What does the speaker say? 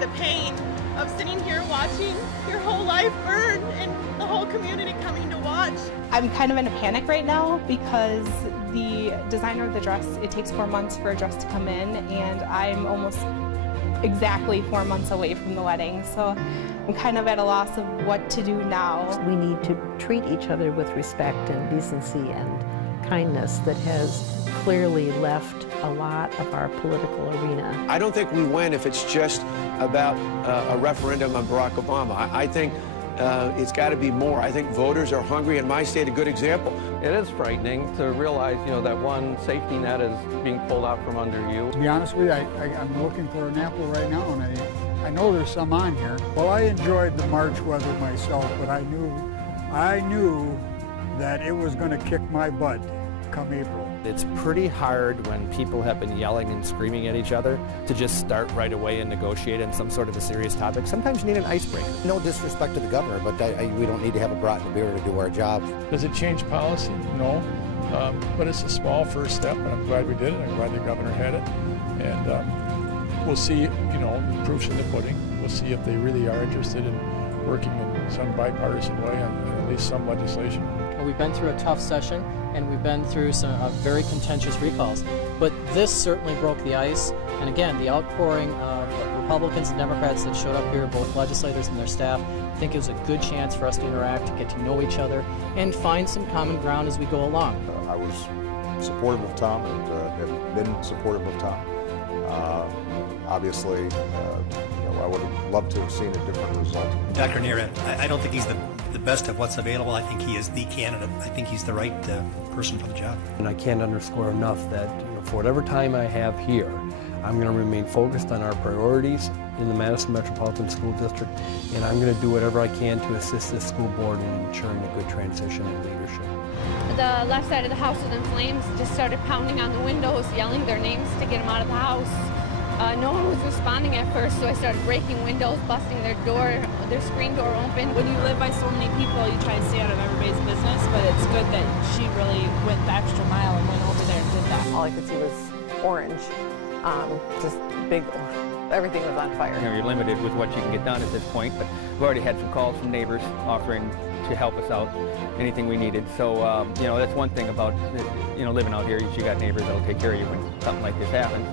the pain of sitting here watching your whole life burn and the whole community coming to watch. I'm kind of in a panic right now because the designer of the dress, it takes 4 months for a dress to come in, and I'm almost exactly 4 months away from the wedding. So I'm kind of at a loss of what to do now. We need to treat each other with respect and decency and kindness that has clearly left a lot of our political arena. I don't think we win if it's just about a referendum on Barack Obama. I think it's got to be more. I think voters are hungry, and my state a good example. It is frightening to realize, that one safety net is being pulled out from under you. To be honest with you, I'm looking for an apple right now, and I know there's some on here. Well, I enjoyed the March weather myself, but I knew that it was going to kick my butt come April. It's pretty hard when people have been yelling and screaming at each other to just start right away and negotiate on some sort of a serious topic. Sometimes you need an icebreaker. No disrespect to the governor, but we don't need to have a Broughton beer to do our job. Does it change policy? No. But it's a small first step, and I'm glad we did it. I'm glad the governor had it. And we'll see, the proof's in the pudding. We'll see if they really are interested in working in some bipartisan way on at least some legislation. We've been through a tough session, and we've been through some very contentious recalls. But this certainly broke the ice. And again, the outpouring of Republicans and Democrats that showed up here, both legislators and their staff, I think it was a good chance for us to interact, to get to know each other, and find some common ground as we go along. I was supportive of Tom and have been supportive of Tom. Obviously, I would have loved to have seen a different result. Dr. Neera, I don't think he's the best of what's available. I think he is the candidate. I think he's the right person for the job. And I can't underscore enough that for whatever time I have here, I'm going to remain focused on our priorities in the Madison Metropolitan School District, and I'm going to do whatever I can to assist this school board in ensuring a good transition and leadership. The left side of the house was in flames, just started pounding on the windows, yelling their names to get them out of the house. No one was responding at first, so I started breaking windows, busting their screen door open. When you live by so many people, you try to stay out of everybody's business, but it's good that she really went the extra mile and went over there and did that. All I could see was orange, just big, everything was on fire. You're limited with what you can get done at this point, but we've already had some calls from neighbors offering to help us out, anything we needed. So, that's one thing about, living out here, you got neighbors that'll take care of you when something like this happens.